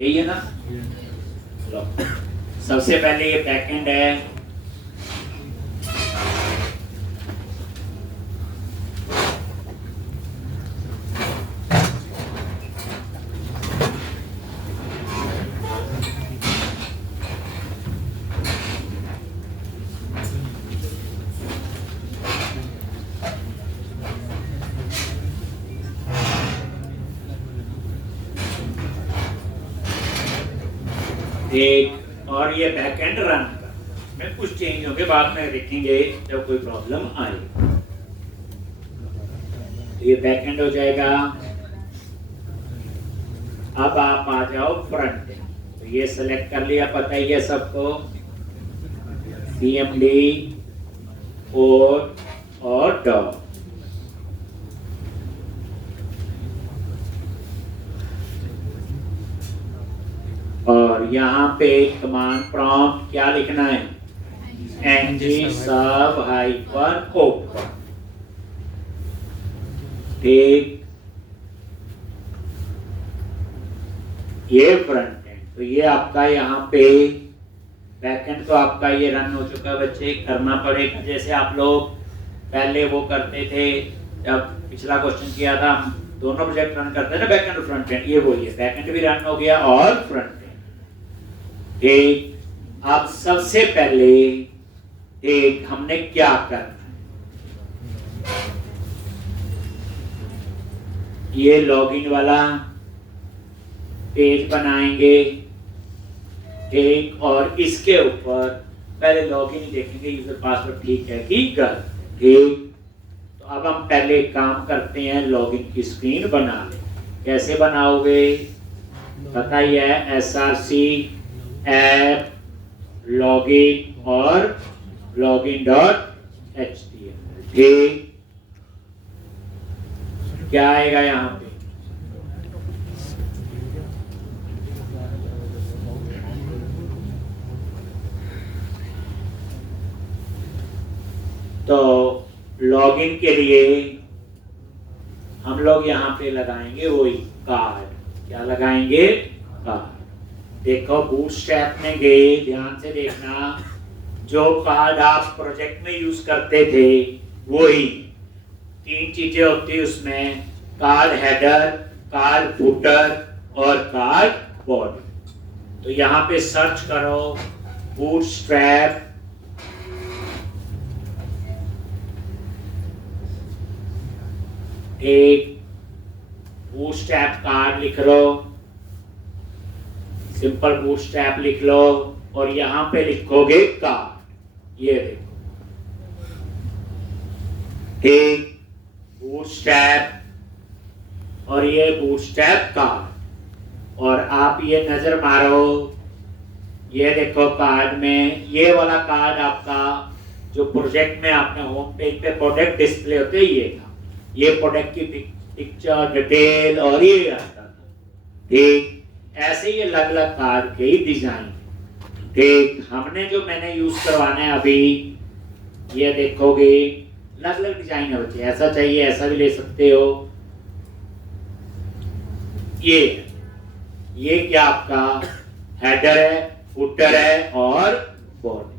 यही है ना। लो, सबसे पहले ये बैकएंड है। एक और ये बैकएंड रन का में कुछ चेंज होंगे, बाद में देखेंगे जब कोई प्रॉब्लम आए। ये बैकएंड हो जाएगा। अब आप आ जाओ फ्रंट एंड। तो ये सेलेक्ट कर लिया, पता ही है सबको, CMD और डॉट। और यहाँ पे कमांड प्रॉम्प्ट क्या लिखना है, ng sub hyphen open। ठीक, ये फ्रंट एंड। तो ये आपका यहाँ पे बैकएंड तो आपका ये रन हो चुका है बच्चे। करना पड़ेगा जैसे आप लोग पहले वो करते थे, जब पिछला क्वेश्चन किया था, हम दोनों प्रोजेक्ट रन करते हैं ना, बैकएंड और फ्रंट एंड। ये वही है, बैकएंड भी रन हो गया और फ्रंट एंड। ठीक, अब सबसे पहले एक हमने क्या करना है, ये लॉगिन वाला पेज बनाएंगे। एक और इसके ऊपर पहले लॉगिन ही देखेंगे, यूजर पासवर्ड ठीक है कि गलत। ठीक, तो अब हम पहले काम करते हैं, लॉगिन की स्क्रीन बना लें। कैसे बनाओगे पता ही है, SRC ऐप लॉगिन और login.html। ठीक, क्या आएगा यहाँ पे, तो लॉगिन के लिए हम लोग यहाँ पे लगाएंगे वही कार्ड। क्या लगाएंगे, कार्ड। देखो बूटस्ट्रैप में गए, ध्यान से देखना, जो कार्ड आप प्रोजेक्ट में यूज करते थे वही 3 चीजें होती है उसमें, कार्ड हेडर, कार्ड फुटर और कार्ड बॉडी। तो यहाँ पे सर्च करो बूटस्ट्रैप, एक बूटस्ट्रैप कार्ड लिख लो, सिंपल बूटस्ट्रैप लिख लो और यहां पे लिखोगे कार्ड। ये देखो, एक बूटस्ट्रैप और ये बूटस्ट्रैप कार्ड। और आप ये नजर मारो, ये देखो कार्ड में ये वाला कार्ड आपका जो प्रोजेक्ट में आपने होम पेज पे प्रोडक्ट डिस्प्ले होते हैं, ये था, ये प्रोडक्ट की पिक्चर डिटेल और ये आता था। ठीक, ऐसे ही अलग अलग कार्ड के डिजाइन। ठीक, हमने जो मैंने यूज करवाना है अभी, ये देखोगे अलग अलग डिजाइन है बच्चे, ऐसा चाहिए ऐसा भी ले सकते हो। ये क्या आपका हेडर है, फुटर है और बॉडी।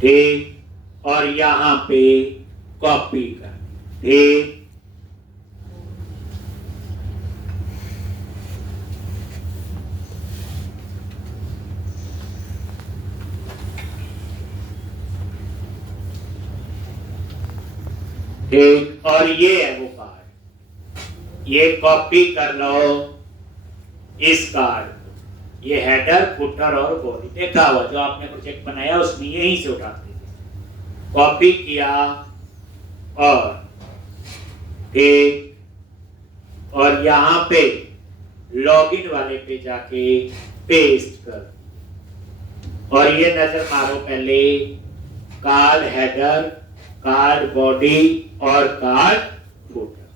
ठीक, और यहां पे कॉपी कर। ठीक, ठीक, और ये है वो कार्ड, ये कॉपी कर लो इस कार्ड, ये हेडर फुटर और बॉडी देखा हुआ जो आपने प्रोजेक्ट बनाया उसमें यहीं से उठाते थे। कॉपी किया और ठीक, और यहां पे लॉगिन वाले पे जाके पेस्ट कर, और ये नजर मारो पहले, कार्ड हेडर, कार्ड बॉडी और कार्ड फुटर।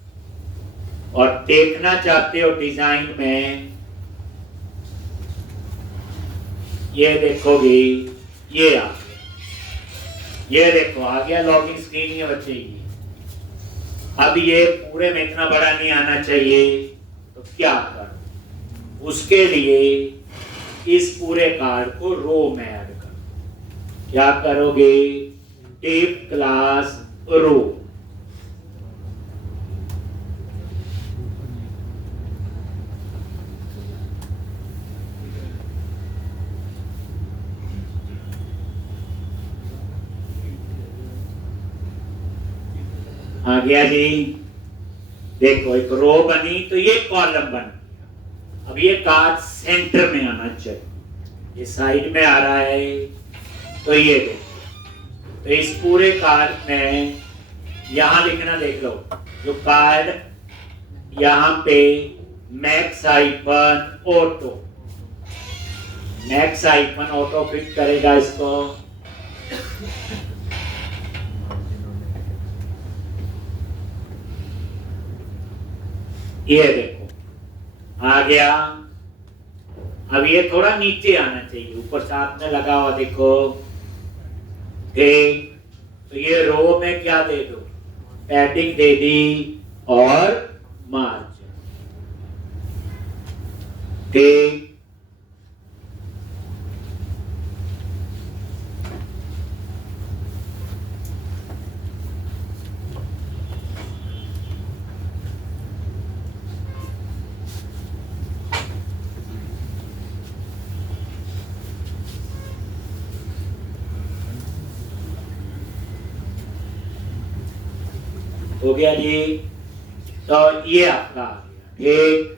और देखना चाहते हो डिजाइन में, ये देखोगे ये आ गया, ये देखो आ गया लॉगिन स्क्रीन ये बच्चे की। अब ये पूरे में इतना बड़ा नहीं आना चाहिए, तो क्या करो, उसके लिए इस पूरे कार्ड को रो में ऐड करो। क्या करोगे? टेप क्लास रो। आ गया जी। देखो एक रो बनी तो ये कॉलम बन गया। अब ये कार्ड सेंटर में आना चाहिए, ये साइड में आ रहा है तो ये देखो। तो इस पूरे कार्ड में यहां लिखना देख लो, जो कार्ड यहां पे max hyphen auto, max hyphen auto fit करेगा इसको। ये देखो आ गया। अब ये थोड़ा नीचे आना चाहिए, ऊपर साथ में लगा हुआ देखो। ठीक, तो ये रो में क्या दे दो? पैडिंग दे दी और मार्जिन। ठीक, हो गया जी। तो ये आपका आ गया। ठीक,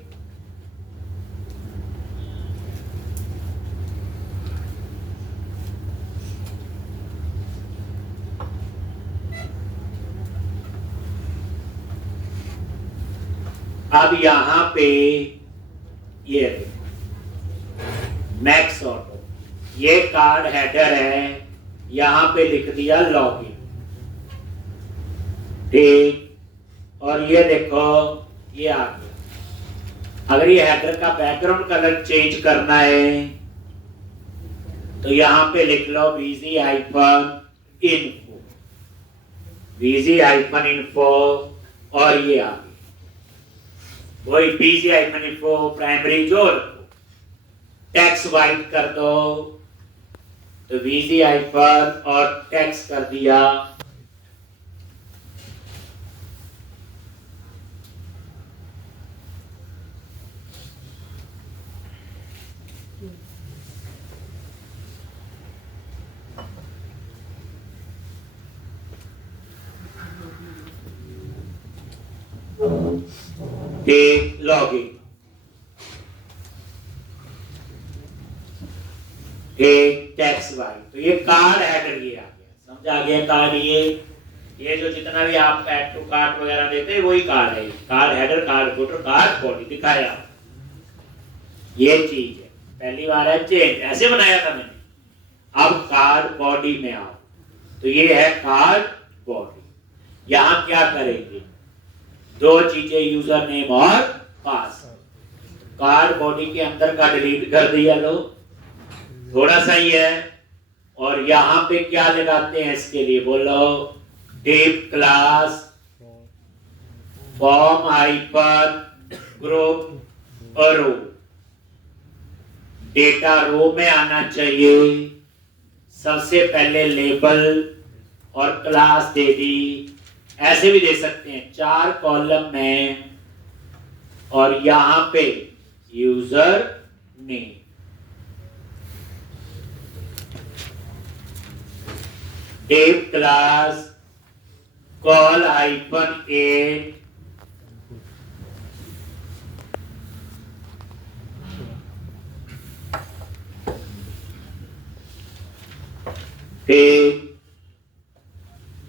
अब यहां पे ये मैक्स ऑटो, ये कार्ड हेडर है, यहां पे लिख दिया लॉगिन। ठीक, और ये देखो ये आ गया। अगर ये हेडर का बैकग्राउंड कलर चेंज करना है तो यहां पे लिख लो VG hyphen info, VG hyphen info, और ये आ गया वही VG हाइफन इन्फो प्राइमरी जो टेक्स्ट वाइट कर दो तो VG हाइफन और टेक्स्ट कर दिया। लॉगिन, टेक्स्ट वाइट, तो ये कार्ड हेडर ये आ गया। समझ आ गया? कार्ड ये जो जितना भी आप ऐड टू कार्ड वगैरह देते हैं वही कार्ड है। Card header, card footer, card body दिखाया, ये चीज है। पहली बार है चेंज, ऐसे बनाया था मैंने। अब कार्ड बॉडी में आओ तो ये है कार्ड बॉडी। यहां क्या करेंगे? दो चीजें, यूजर नेम और पासवर्ड। कार्ड बॉडी के अंदर का डिलीट कर दिया लो, थोड़ा सा ही है। और यहां पे क्या लगाते हैं इसके लिए? बोलो div class form hyphen group row. Data row में आना चाहिए। सबसे पहले लेबल और क्लास दे दी, ऐसे भी दे सकते हैं 4 कॉलम में, और यहां पे user name. Div class col hyphen A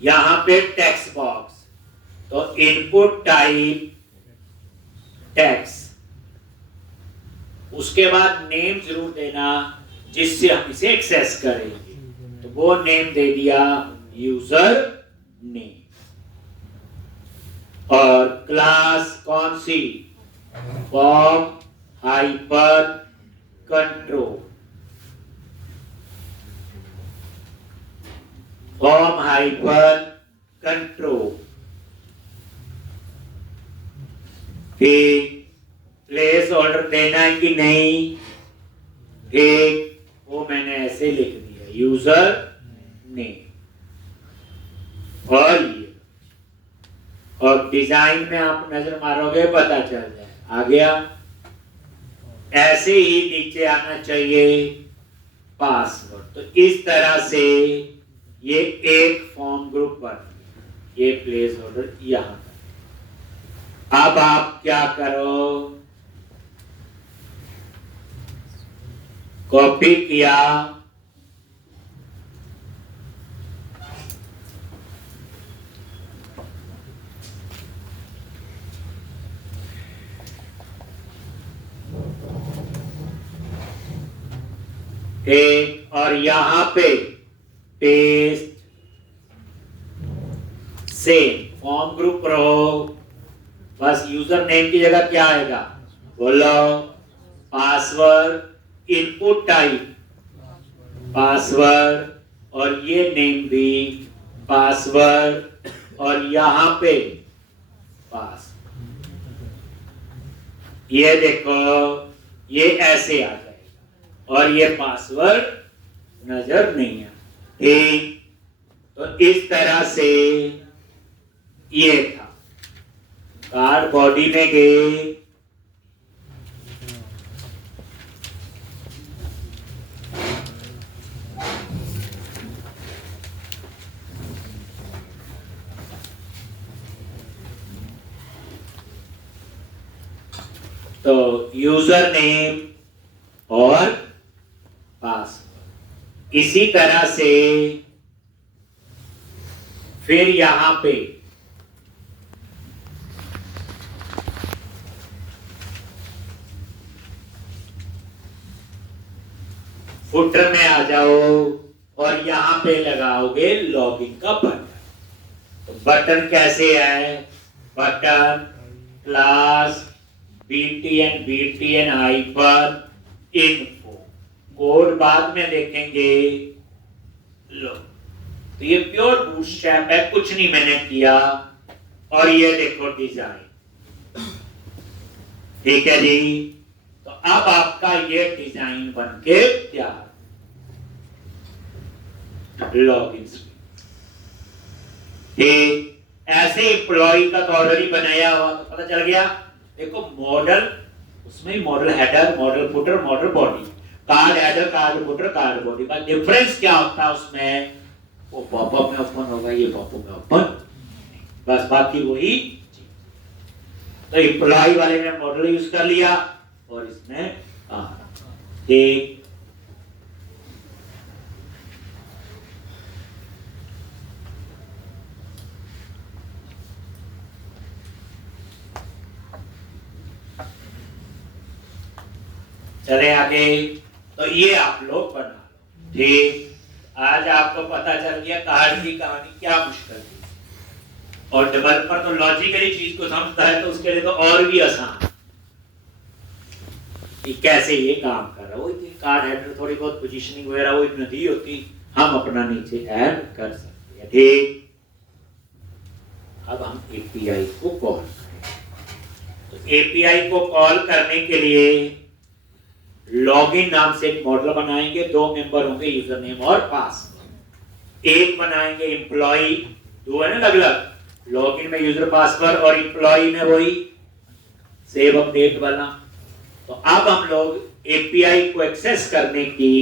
यहां पे टेक्स्ट बॉक्स, तो इनपुट टाइप टेक्स्ट, उसके बाद नेम जरूर देना जिससे हम इसे एक्सेस करेंगे। तो वो नेम दे दिया यूजर नेम। और क्लास कौन सी? Form hyphen control, form hyphen control. ठीक, प्लेस ऑर्डर देना है कि नहीं, ठीक, वो मैंने ऐसे लिख दिया यूजर नेम। और डिजाइन में आप नजर मारोगे पता चल जाए आ गया। ऐसे ही नीचे आना चाहिए पासवर्ड। तो इस तरह से ये एक फॉर्म ग्रुप बन, ये प्लेस ऑर्डर यहां। अब आप क्या करो, कॉपी किया, एक, और यहां पे पेस्ट, सेम फॉर्म ग्रुप रहो, बस यूजर नेम की जगह क्या आएगा बोलो, पासवर्ड, इनपुट टाइप पासवर्ड, और ये नेम भी पासवर्ड, और यहां पे पास। ये देखो ये ऐसे आ जाएगा और ये पासवर्ड नजर नहीं है, ठीक। तो इस तरह से ये था। कार्ड बॉडी में गए, तो यूजर नेम और पासवर्ड। इसी तरह से फिर यहां पे फुटर में आ जाओ और यहां पे लगाओगे लॉगिन का बटन। तो बटन कैसे है, button class btn hyper info, code बाद में देखेंगे। लो, तो ये प्योर बूटस्ट्रैप है, कुछ नहीं मैंने किया। और ये देखो डिजाइन, ठीक है जी। तो अब आपका ये डिजाइन बनके तैयार, लॉगिन। ठीक, ऐसे एम्प्लॉय का तो ऑलरेडी बनाया हुआ, तो पता चल गया। देखो मॉडल, उसमें model header, model footer, model body, card header, card footer, card body का डिफरेंस क्या होता है उसमें, वो पॉपअप में ओपन होगा, ये पॉपअप में ओपन, बस बाकी वही। तो एम्प्लॉय वाले ने मॉडल यूज कर लिया और इसमें ठीक। चले आगे, तो ये आप लोग बना लो, ठीक। आज आपको पता चल गया कार्ड की कहानी क्या मुश्किल थी, और डेवलपर तो लॉजिकली चीज को समझता है, तो उसके लिए तो और भी आसान कि कैसे ये काम कर रहा है। वो कार्ड हेडर थोड़ी बहुत पोजीशनिंग वगैरह वो इतनी दी होती, हम अपना नीचे ऐड कर सकते हैं, ठीक। अब हम एपीआई को कॉल करें। तो एपीआई को कॉल करने के लिए लॉगिन नाम से एक मॉडल बनाएंगे, दो मेंबर होंगे, यूजर नेम और पासवर्ड। एक बनाएंगे एम्प्लॉय, दो है ना अलग अलग, लॉगिन में यूजर पासवर्ड और एम्प्लॉय में वही सेव अपडेट वाला। तो अब हम लोग एपीआई को एक्सेस करने की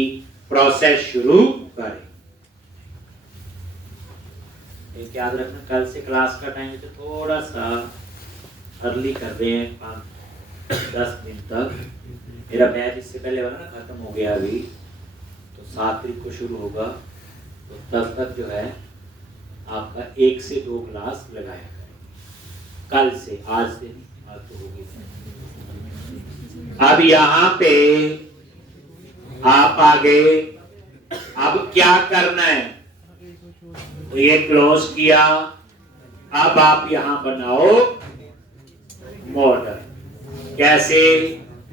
प्रोसेस शुरू करें। एक याद रखना, कल से क्लास का टाइम तो थोड़ा सा अर्ली कर रहे हैं, 5-10 दिन तक। मेरा मैच इससे पहले वाला ना खत्म हो गया अभी, तो 7 तारीख को शुरू होगा, तो तब तक जो है आपका 1 से 2 क्लास लगाया करेंगे कल से, आज से नहीं, आज तो होगी। अब यहाँ पे आप आगे, अब क्या करना है, तो ये क्लोज किया। अब आप यहां बनाओ मॉडल, कैसे,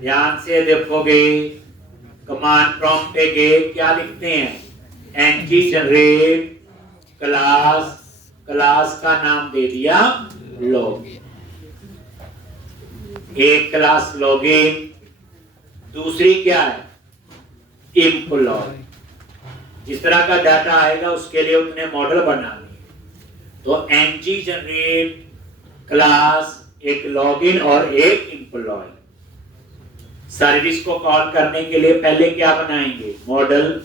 ध्यान से देखोगे, कमांड प्रॉम्प्ट पे गए, क्या लिखते हैं, एनजी जनरेट क्लास, क्लास का नाम दे दिया लॉगिन। एक क्लास लॉगिन, दूसरी क्या है एम्प्लॉय। जिस तरह का डाटा आएगा उसके लिए उतने मॉडल बनाने। तो ng जनरेट क्लास, एक लॉगिन और एक एम्प्लॉय। सर्विस को कॉल करने के लिए पहले क्या बनाएंगे मॉडल,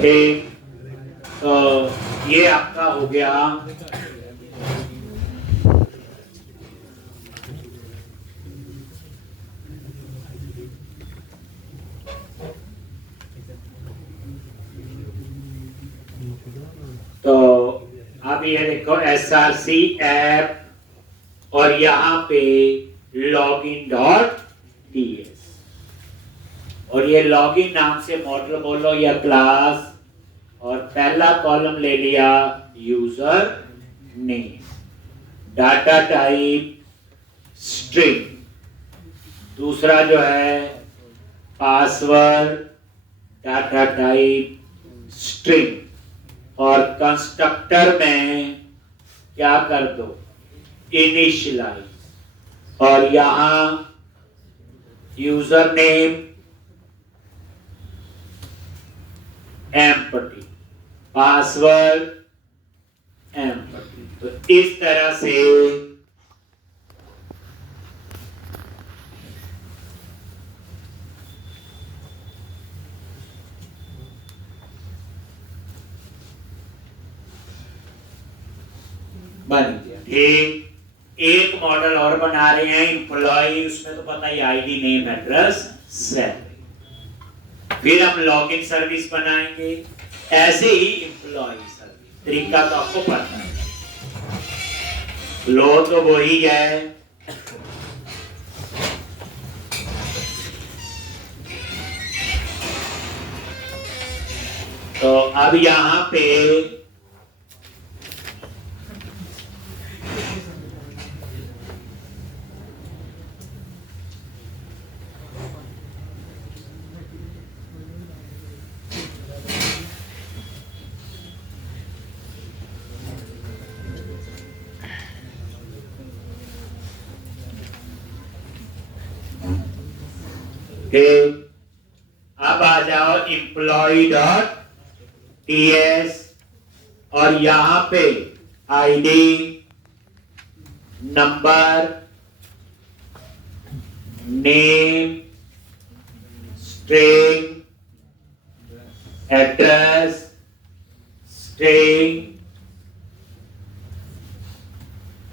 ठीक। तो ये आपका हो गया तो अब ये देखो SRC ऐप और यहाँ पे login.ts और ये लॉगिन नाम से मॉडल बोलो या क्लास, और पहला कॉलम ले लिया user name, data type string, दूसरा जो है पासवर्ड डाटा टाइप स्ट्रिंग, और कंस्ट्रक्टर में क्या कर दो इनिशियलाइज, और यहां user name empty, password empty. तो इस तरह से बन गया। ठीक, एक मॉडल और बना रहे हैं एम्प्लॉय, उसमें तो पता ही आईडी नेम एड्रेस सैलरी। फिर हम लॉगिन सर्विस बनाएंगे, ऐसे ही एम्प्लॉय सर्विस। तरीका तो आपको पता है, लो तो वही है। तो अब यहां पे अब आ जाओ employee.ts और यहां पे ID, number, name, string, address, string,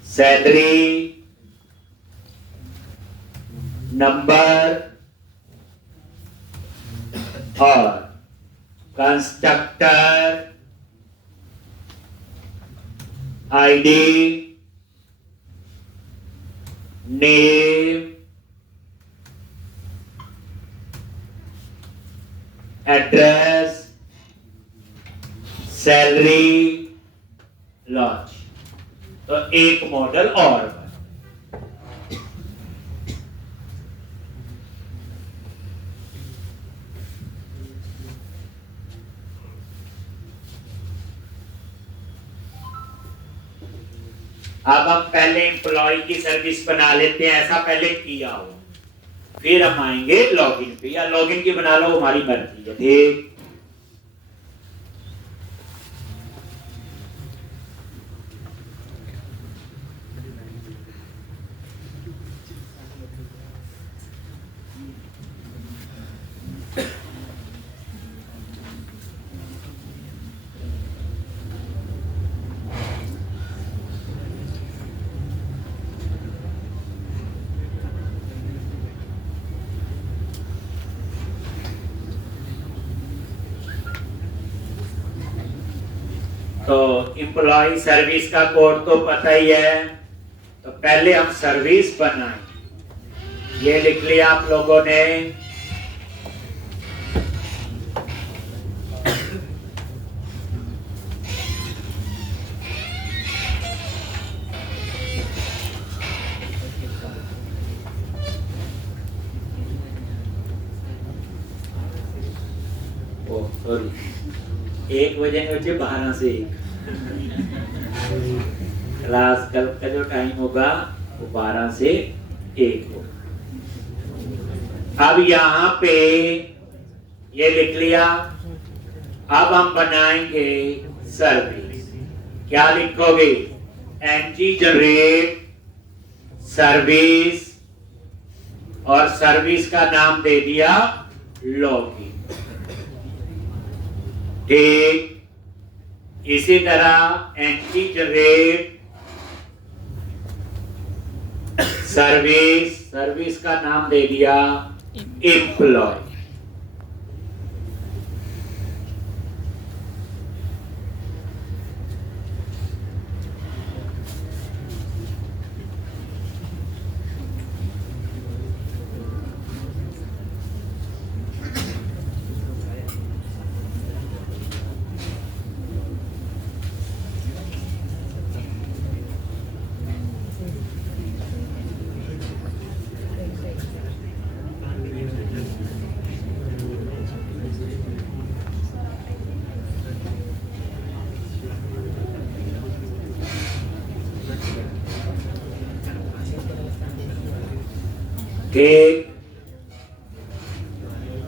salary, number और constructor ID, name, address, salary, launch. तो एक मॉडल और अब हम पहले एम्प्लॉय की सर्विस बना लेते हैं, ऐसा पहले किया हो, फिर हम आएंगे लॉगिन पे, या लॉगिन की बना लो, हमारी मर्जी है। ठीक, तो एम्प्लॉय सर्विस का कोड तो पता ही है, तो पहले हम सर्विस बनाएं। ये लिख लिया आप लोगों ने। सॉरी, 1 बजे के बच्चे 12 से 1 क्लास कल का जो टाइम होगा वो 12 से 1 होगा। अब यहाँ पे ये लिख लिया। अब हम बनाएंगे सर्विस। क्या लिखोगे? एनजी जनरेट सर्विस, और सर्विस का नाम दे दिया लॉगिन। ठीक इसी तरह एनजी जनरेट सर्विस, सर्विस का नाम दे दिया employee.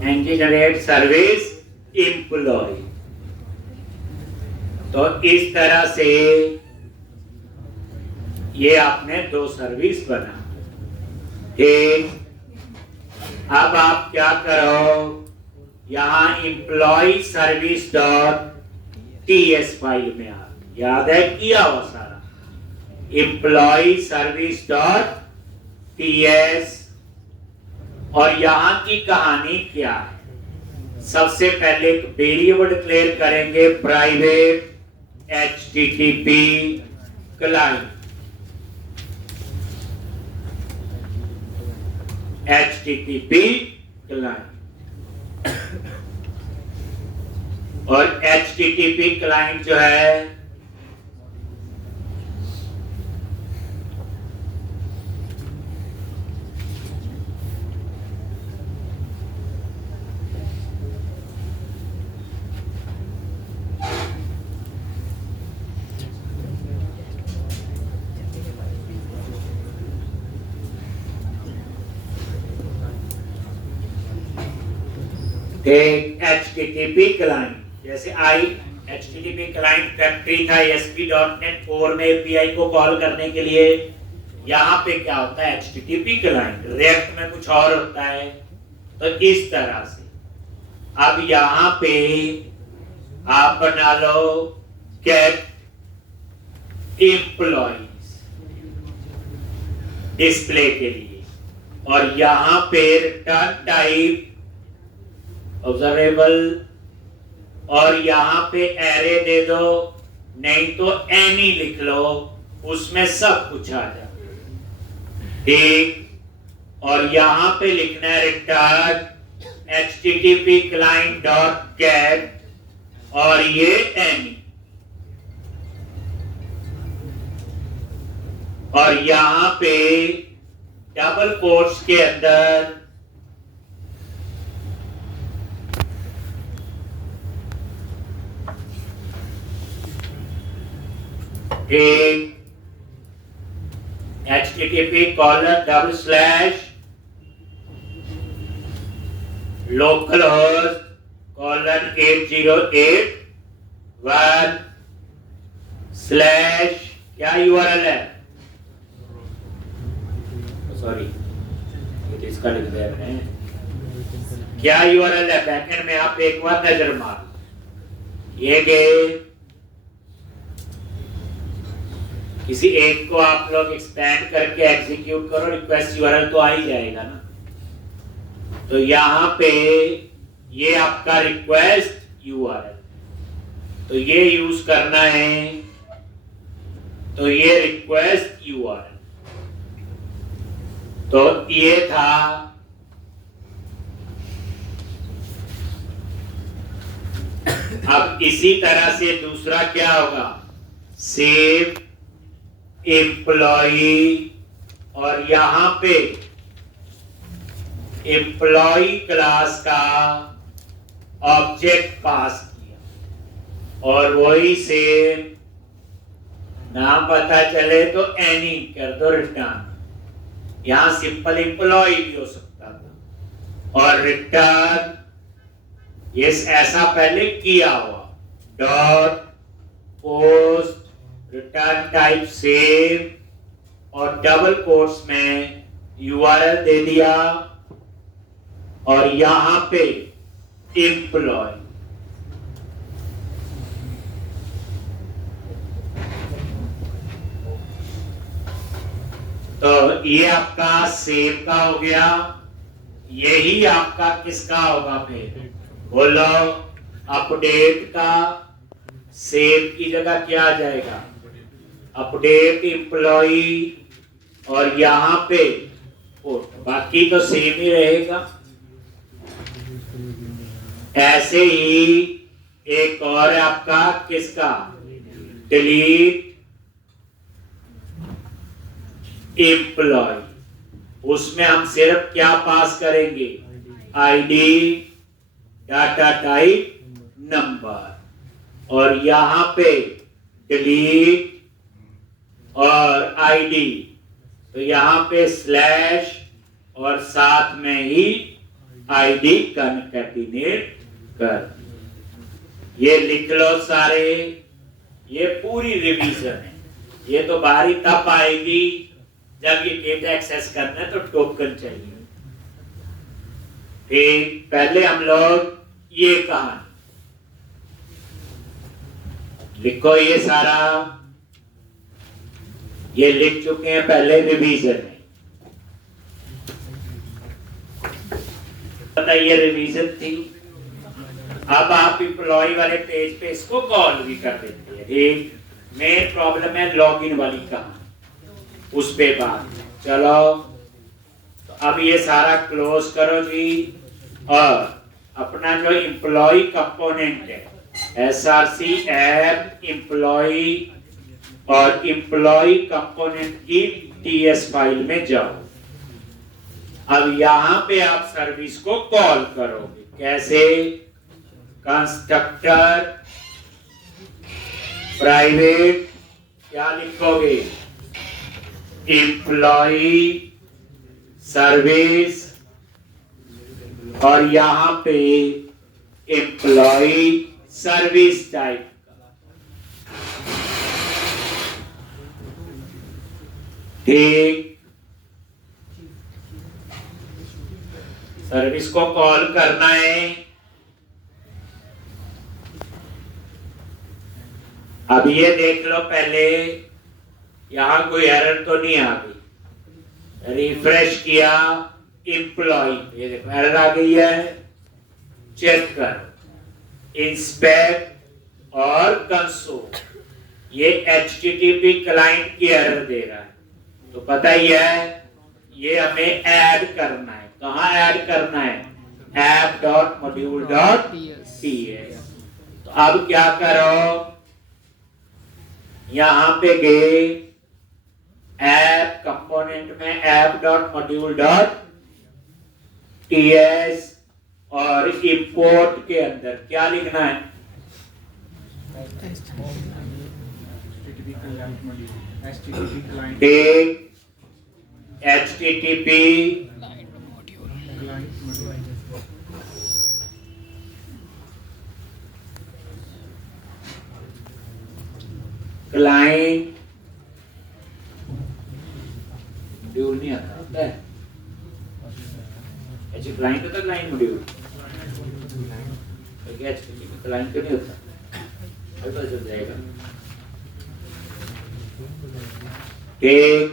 NG generate service employee. तो इस तरह से ये आपने 2 सर्विस बना। ठीक, अब आप क्या करो, यहां employee service dot TS file में आ, याद है किया हुआ सारा, एम्प्लॉय सर्विस डॉट टीएस। और यहां की कहानी क्या है? सबसे पहले एक वेरिएबल डिक्लेयर करेंगे, private HTTP client, HTTP client. और एचटीटीपी क्लाइंट जो है HTTP क्लाइंट, जैसे HTTP क्लाइंट फैक्ट्री था ASP.NET Core में API को कॉल करने के लिए। यहाँ पे क्या होता है? HTTP client. React में कुछ और होता है। तो इस तरह से अब यहाँ पे आप बना लो get employees डिस्प्ले के लिए, और यहाँ पे रिटर्न टाइप ऑब्जर्वेबल, और यहाँ पे एरे दे दो, नहीं तो एनी लिख लो, उसमें सब कुछ आ जाए। ठीक, और यहाँ पे लिखना है return http client dot gate, और ये एनी, और यहाँ पे डबल कोट्स के अंदर http :/localhost :808.1/ क्या URL है? सॉरी, इसका लिख दिया मैंने। क्या URL है? बैकएंड में आप एक बार नजर मार, ये गए किसी एक को आप लोग एक्सपेंड करके एग्जीक्यूट करो, रिक्वेस्ट यूआरएल तो आ ही जाएगा ना। तो यहाँ पे ये आपका रिक्वेस्ट यूआरएल, तो ये यूज करना है, तो ये रिक्वेस्ट यूआरएल। तो ये था अब इसी तरह से दूसरा क्या होगा, सेव एम्प्लॉई, और यहां पे एम्प्लॉई क्लास का ऑब्जेक्ट पास किया और वही सेम नाम पता चले तो एनी कर दो रिटर्न। यहां सिंपल एम्प्लॉई भी हो सकता था और रिटर्न ये ऐसा पहले किया हुआ dot post return type save और डबल कोट्स में यूआरएल दे दिया और यहां पे एम्प्लॉय। तो ये आपका सेव का हो गया, यही आपका किसका होगा फिर बोलो, अपडेट का। सेव की जगह क्या आ जाएगा, अपडेट एम्प्लॉई, और यहां पे बाकी तो सेम ही रहेगा। ऐसे ही एक और आपका किसका, डिलीट एम्प्लॉय, उसमें हम सिर्फ क्या पास करेंगे, आईडी डाटा टाइप नंबर, और यहां पे डिलीट और आईडी, तो यहां पे स्लैश और साथ में ही आईडी कंकैटिनेट कर। ये लिख लो सारे, ये पूरी रिवीजन है। ये तो बारी तब आएगी जब ये डेटा एक्सेस करना है तो टोकन चाहिए। फिर पहले हम लोग ये कहानी लिखो, ये सारा ये लिख चुके हैं, पहले रिवीजन है। पता ये रिवीजन थी। अब आप एम्प्लॉय वाले पेज पे इसको कॉल भी कर देते हैं। एक मेन प्रॉब्लम है लॉगिन वाली कहानी, उस पे बात। चलो तो अब ये सारा क्लोज करो जी, और अपना जो एम्प्लॉय कंपोनेंट है एसआरसी ऐप एम्प्लॉय और एम्प्लॉय कंपोनेंट की टीएस फाइल में जाओ। अब यहां पे आप सर्विस को कॉल करोगे, कैसे, कंस्ट्रक्टर प्राइवेट क्या लिखोगे, एम्प्लॉय सर्विस, और यहां पे एम्प्लॉय सर्विस टाइप। ठीक, सर्विस को कॉल करना है। अब ये देख लो, पहले यहां कोई एरर तो नहीं आ गई। रिफ्रेश किया एम्प्लॉय, ये देखो एरर आ गई है। चेक करो इंस्पेक्ट और कंसोल, ये HTTP क्लाइंट की एरर दे रहा है। तो पता ही है ये हमें ऐड करना है। कहाँ ऐड करना है, app.module.ts। तो अब क्या करो, यहां पे गए ऐप कंपोनेंट में app.module.ts और इंपोर्ट के अंदर क्या लिखना है, HTTP क्लाइंट मॉड्यूल नहीं आता होता है, ऐसे क्लाइंट होता है, क्लाइंट मॉड्यूल क्लाइंट तो नहीं होता, पता चल जाएगा। ठीक,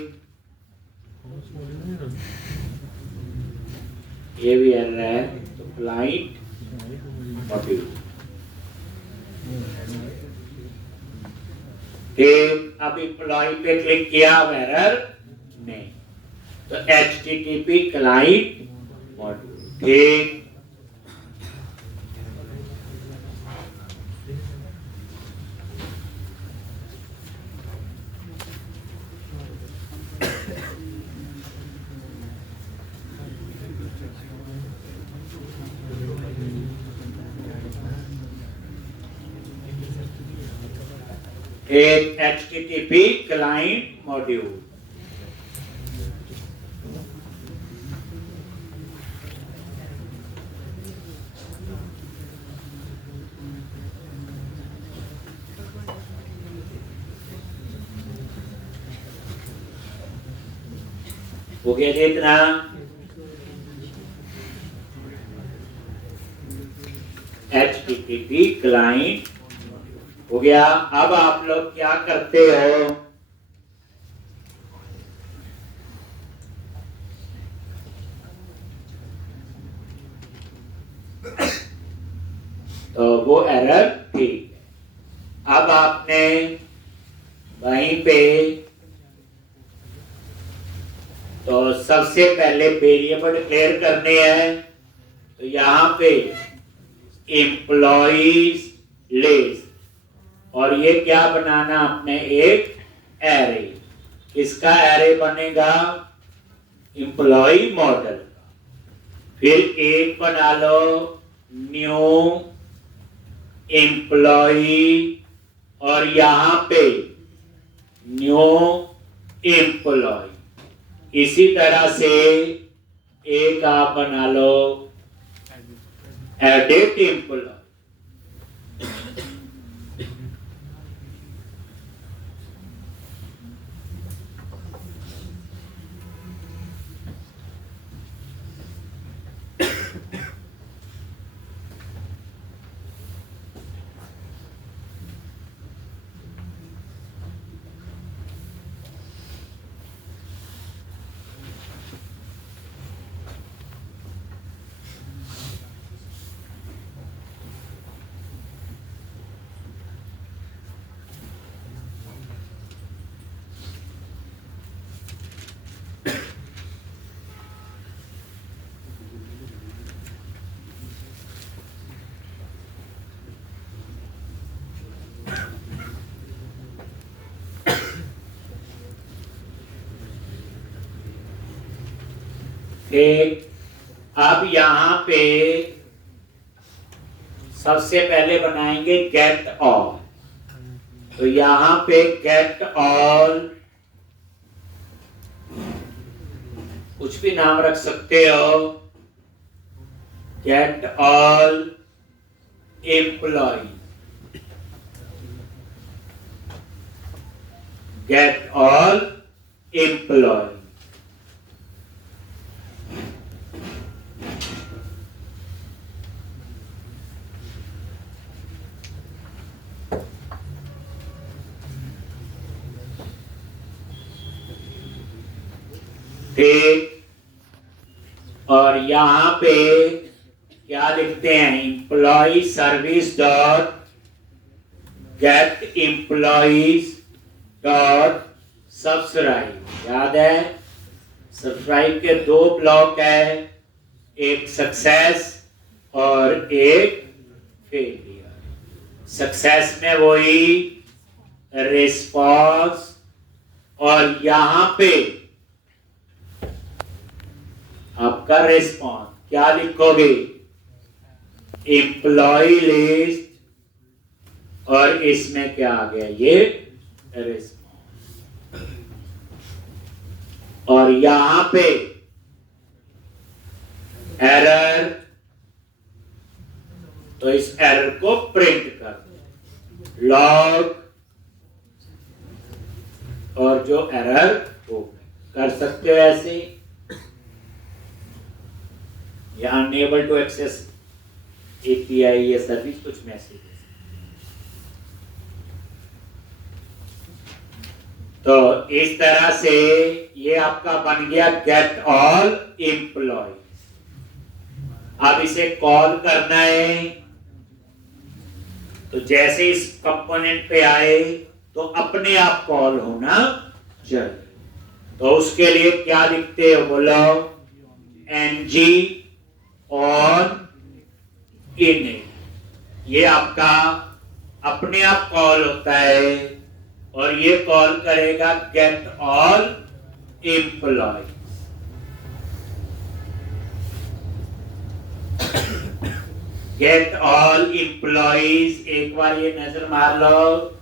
ये भी एरर है, तो क्लाइंट मॉड्यूल ठीक, अब एम्प्लॉय पे क्लिक किया, एरर नहीं, तो HTTP क्लाइंट मॉड्यूल। ठीक, एक HTTP क्लाइंट मॉड्यूल। हो गया जी इतना। HTTP क्लाइंट हो गया। अब आप लोग क्या करते हो, तो वो एरर ठीक है। अब आपने वहीं पे तो सबसे पहले वेरिएबल डिक्लेयर करने हैं, तो यहां पे एम्प्लॉइज लिस्ट, और ये क्या बनाना आपने, एक एरे। किसका एरे बनेगा, एम्प्लॉय मॉडल का। फिर एक बना लो न्यू एम्प्लॉय, और यहां पे न्यू एम्प्लॉय। इसी तरह से एक आप बना लो एडिट एम्प्लॉय। अब यहां पे सबसे पहले बनाएंगे गेट ऑल। तो यहां पे गेट ऑल, कुछ भी नाम रख सकते हो, get all employee, get all employee. ठीक, और यहां पे क्या लिखते हैं, employee service dot get employees dot subscribe. याद है, सब्सक्राइब के दो ब्लॉक है, एक सक्सेस और एक फेलियर। सक्सेस में वही रिस्पॉन्स, और यहां पे आपका रिस्पॉन्स क्या लिखोगे, एम्प्लॉय लिस्ट, और इसमें क्या आ गया, ये रिस्पॉन्स। और यहां पे एरर, तो इस एरर को प्रिंट कर दो, लॉग, और जो एरर हो कर सकते हो ऐसे, या अनएबल टू एक्सेस एपीआई या सर्विस, कुछ मैसेज। तो इस तरह से ये आपका बन गया गेट ऑल एम्प्लॉय। अब इसे कॉल करना है, तो जैसे इस कंपोनेंट पे आए तो अपने आप कॉल होना चाहिए। तो उसके लिए क्या लिखते हो बोलो, एनजी ऑन इनिट, ये आपका अपने आप कॉल होता है और ये कॉल करेगा gate all employee. Get all employees, एक बार ये नजर मार लो।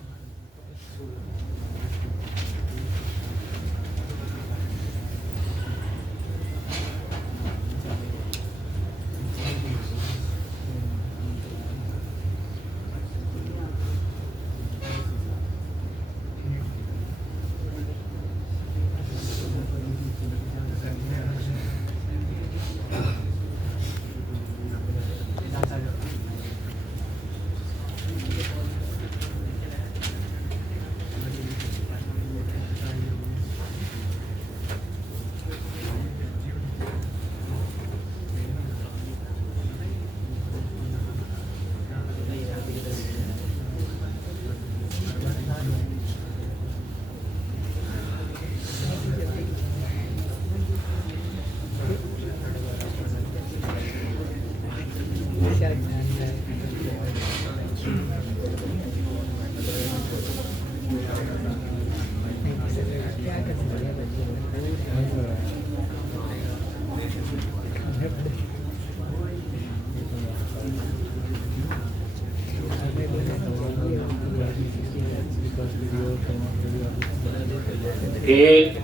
ठीक,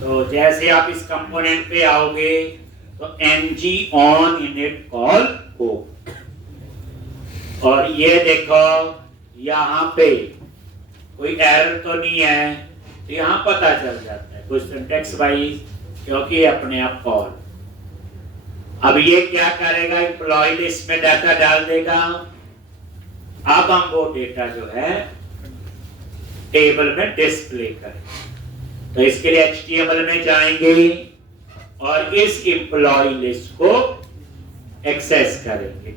तो जैसे आप इस कंपोनेंट पे आओगे तो एनजी ऑन इनिट कॉल हो, और ये देखो यहाँ पे कोई एरर तो नहीं है, तो यहाँ पता चल जाता है कुछ सिंटेक्स वाइज, क्योंकि अपने आप कॉल। अब ये क्या करेगा, एम्प्लॉय लिस्ट में डाटा डाल देगा। अब हम वो डेटा जो है टेबल में डिस्प्ले करें, तो इसके लिए HTML में जाएंगे और इस एम्प्लॉय लिस्ट को एक्सेस करेंगे।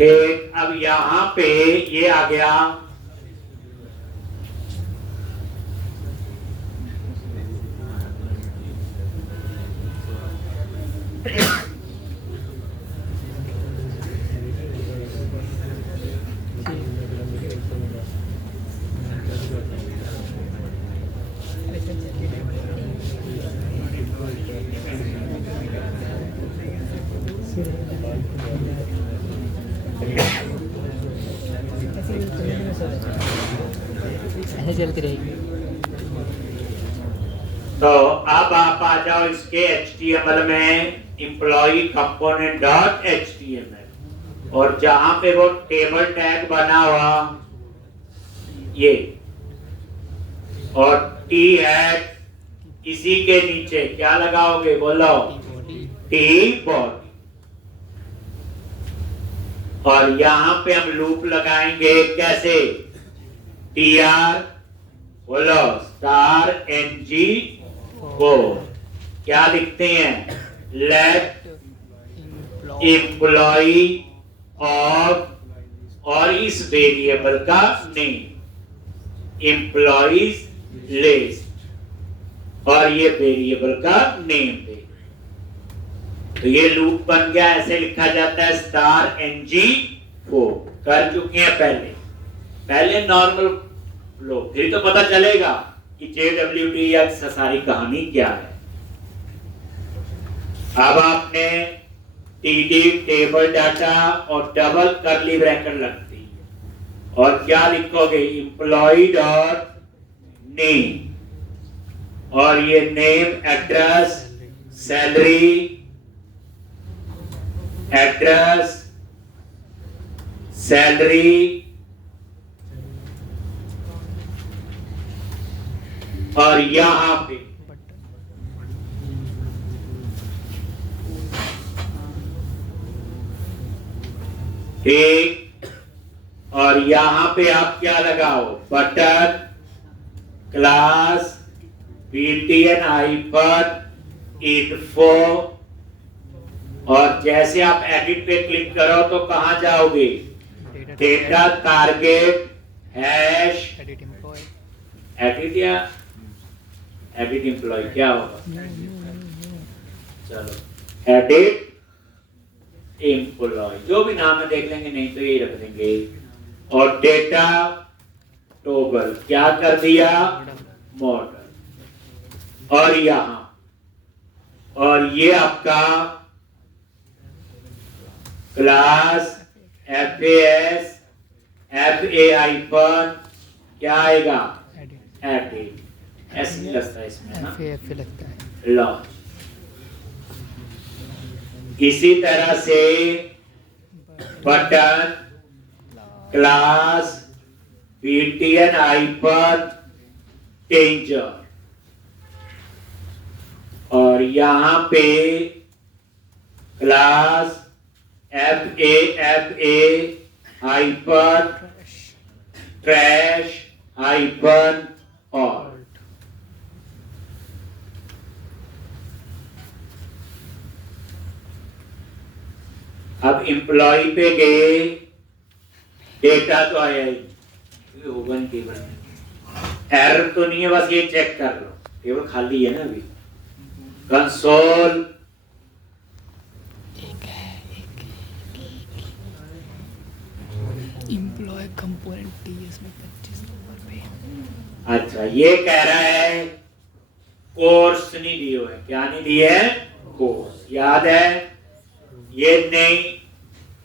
ठीक, अब यहां पे ये आ गया, ऐसे चलती रहेगी। तो अब आप आ जाओ इसके HTML में, एम्प्लॉई कंपोनेंट डॉट HTML, और जहां पे वो टेबल टैग बना हुआ ये, और टी हैट, इसी के नीचे क्या लगाओगे बोलो, टी बॉडी, और यहां पे हम लूप लगाएंगे कैसे, TR बोलो स्टार NG को क्या लिखते हैं, लेट एम्प्लॉई ऑफ, और इस वेरिएबल का नेम एम्प्लॉइज लिस्ट, और ये वेरिएबल का नेम दे। तो ये लूप बन गया, ऐसे लिखा जाता है स्टार NG को। कर चुके हैं पहले नॉर्मल लो, फिर तो पता चलेगा कि JWT या सारी कहानी क्या है। अब आपने TD टेबल डाटा और डबल करली ब्रैकेट लगती है और क्या लिखोगे, एम्प्लॉय डॉट नेम, और ये name address salary address salary और यहां पे ठीक, और यहां पे आप क्या लगाओ, button class BTN hyphen info, और जैसे आप एडिट पे क्लिक करो तो कहां जाओगे, डेटा टारगेट हैश एडिट या एडिट एम्प्लॉय क्या होगा, चलो एडिट एम्प्लॉय जो भी नाम है देख लेंगे, नहीं तो ये रख देंगे, और डेटा टोगल क्या कर दिया, मॉडल, और यहां और ये आपका क्लास FAS FA हाइफन क्या आएगा, एडिट, ऐसे नहीं लगता इसमें ना, FA लगता है, लॉन्च। इसी तरह से बटन क्लास BTN हाइफन टेंजर, और यहां पे class FA hyphen trash hyphen और, अब एम्प्लॉय पे गए, डेटा तो आया ही होगा नहीं, टेबल एरर तो नहीं है, बस ये चेक कर लो, टेबल खाली है ना अभी, कंसोल एम्प्लॉय कंपोनेंट TS में 25 नंबर पे। अच्छा, ये कह रहा है कोर्स नहीं दिए है, क्या नहीं दिए है, कोर्स याद है, ये नहीं,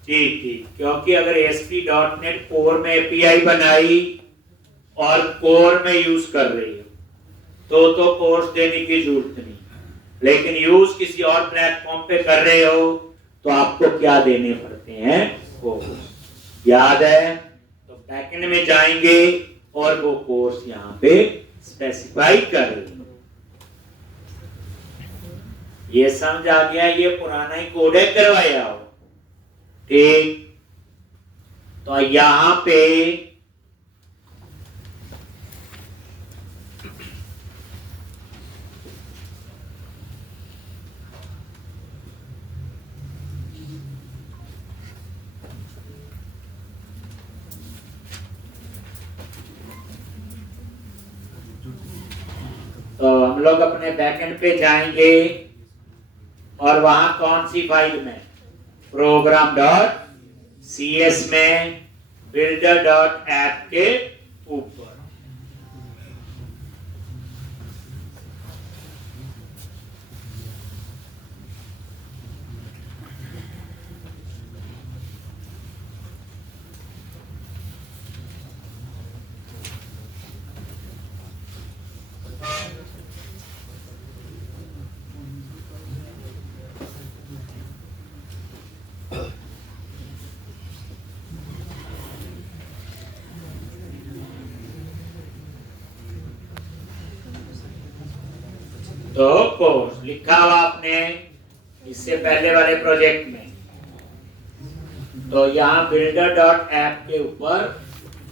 ठीक ठीक, क्योंकि अगर ASP.NET कोर में API बनाई और कोर में यूज कर रही है तो कोर्स देने की जरूरत नहीं, लेकिन यूज किसी और प्लेटफॉर्म पे कर रहे हो तो आपको क्या देने पड़ते हैं, कोर्स, याद है, तो बैकएंड में जाएंगे और वो कोर्स यहाँ पे स्पेसिफाई कर रहे हैं। ये समझ आ गया, ये पुराना ही कोड है, करवाया हो, ठीक, तो यहां पे तो हम लोग अपने बैकएंड पे जाएंगे और वहां कौन सी फाइल में, program.cs में builder.app के ऊपर, तो कोर्स लिखा हुआ आपने इससे पहले वाले प्रोजेक्ट में, तो यहाँ builder.app के ऊपर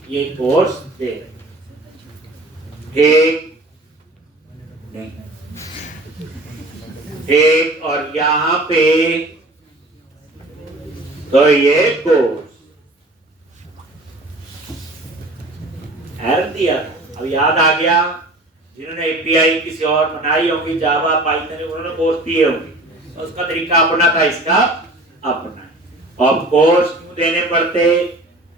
ये कोर्स दे, ठीक नहीं, ठीक, और यहाँ पे तो ये कोर्स एरर दिया, अब याद आ गया, जिन्होंने एपीआई किसी और बनाई होगी, जावा पाइथन, उन्होंने कोर्स दिए होंगे, तो उसका तरीका अपना था, इसका अपना। अब कोर्स क्यों देने पड़ते,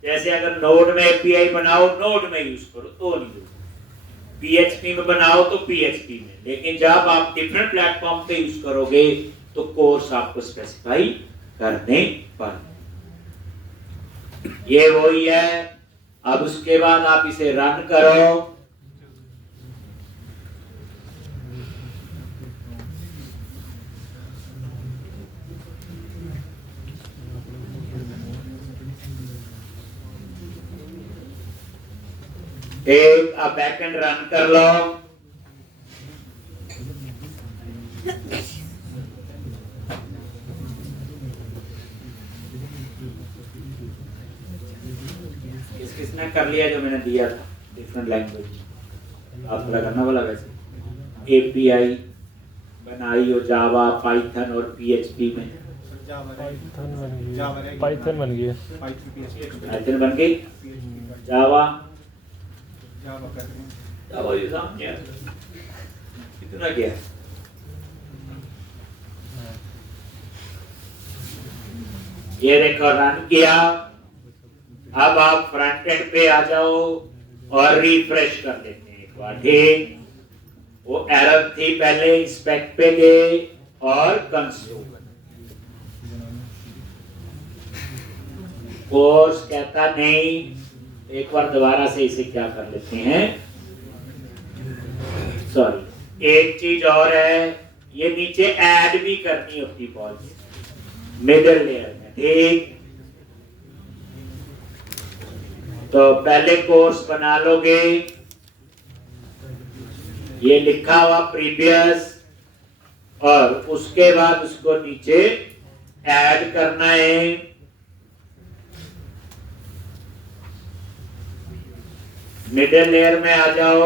जैसे अगर नोड में एपीआई बनाओ, नोड में यूज करो तो नहीं दो, पीएचपी में बनाओ तो पीएचपी में, लेकिन जब आप डिफरेंट प्लेटफॉर्म पे यूज करोगे तो कोर्स आपको स्पेसिफाई करने पड़े। ये वही है। अब उसके बाद आप इसे रन करो। एक आप बैकएंड रन कर लो। किसने कर लिया जो मैंने दिया था डिफरेंट लैंग्वेज, आप करना वाला वैसे एपीआई बनाई हो जावा, पाइथन और पीएचपी में। पाइथन बन गई है। पाइथन बन गई। जावा ये सामने कितना क्या है? ये देखो रन किया। अब आप फ्रंट एंड पे आ जाओ और रिफ्रेश कर देते हैं एक बार। ठीक, वो एरर थी पहले, इंस्पेक्ट पे गए और कंसोल। कोर्स कहता नहीं, एक बार दोबारा से इसे क्या कर लेते हैं। सॉरी, एक चीज और है, ये नीचे ऐड भी करनी होती पॉलिसी मिडिल लेयर में। ठीक, तो पहले कोर्स बना लोगे, ये लिखा हुआ प्रीवियस, और उसके बाद उसको नीचे ऐड करना है। मिडिल लेयर में आ जाओ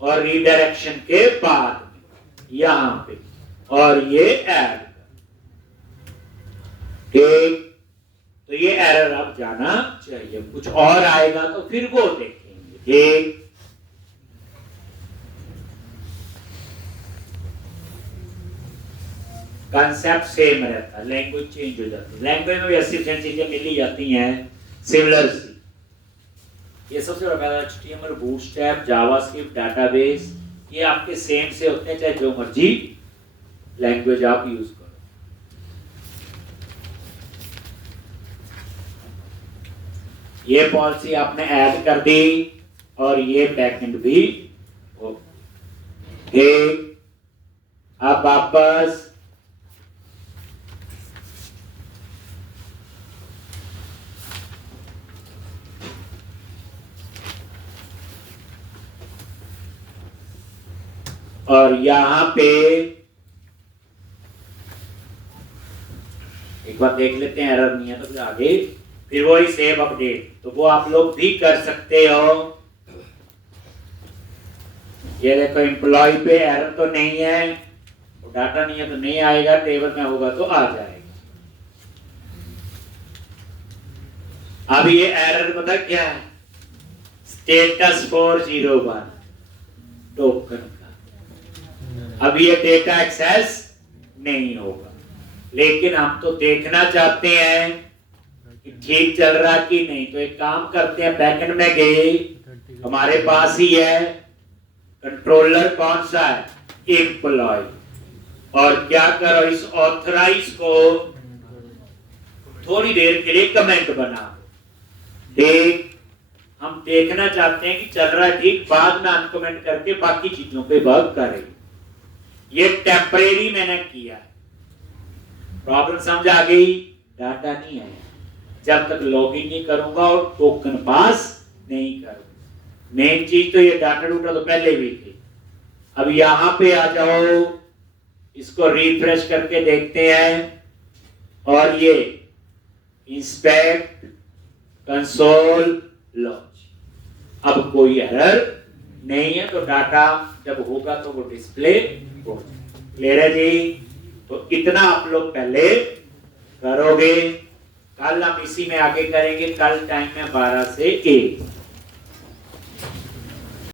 और रीडायरेक्शन के बाद यहां पे, और ये ऐड। ठीक, तो ये एरर अब जाना चाहिए। कुछ और आएगा तो फिर वो देखेंगे। ठीक, कंसेप्ट सेम रहता है, लैंग्वेज चेंज हो जाती है। लैंग्वेज में भी 80% चीजें मिल ही जाती हैं सिमिलर सी। ये सबसे बड़ा फायदा HTML, बूटस्ट्रैप, जावास्क्रिप्ट, डेटाबेस, ये आपके सेम से होते हैं, चाहे जो मर्जी लैंग्वेज आप यूज करो। ये पॉलिसी आपने ऐड कर दी और ये बैकएंड भी हो। ठीक, अब वापस और यहां पे एक बार देख लेते हैं, एरर नहीं है तो फिर आगे फिर वही सेव अपडेट, तो वो आप लोग भी कर सकते हो। ये देखो एम्प्लॉय पे एरर तो नहीं है, डाटा नहीं है तो नहीं आएगा, टेबल में होगा तो आ जाएगा। अब ये एरर पता क्या है, स्टेटस 401 टोकन का। अब ये डेटा एक्सेस नहीं होगा, लेकिन हम तो देखना चाहते हैं कि ठीक चल रहा कि नहीं। तो एक काम करते हैं, बैकएंड में गए, हमारे पास ही है कंट्रोलर, कौन सा है, एम्प्लॉय, और क्या करो, इस ऑथराइज को थोड़ी देर के लिए कमेंट बना। ठीक, हम देखना चाहते हैं कि चल रहा है ठीक, बाद में अनकमेंट करके बाकी चीजों पे वर्क करें। ये टेम्परेरी मैंने किया, प्रॉब्लम समझ आ गई। डाटा नहीं आया जब तक लॉगिन नहीं करूंगा और टोकन पास नहीं करूंगा। मेन चीज तो ये डाटा डूटा तो पहले भी थी। अब यहां पे आ जाओ, इसको रिफ्रेश करके देखते हैं, और ये इंस्पेक्ट कंसोल लॉन्च, अब कोई एरर नहीं है। तो डाटा जब होगा तो वो डिस्प्ले हो। क्लियर है जी? तो इतना आप लोग पहले करोगे, कल हम इसी में आगे करेंगे। कल टाइम है 12 से 1।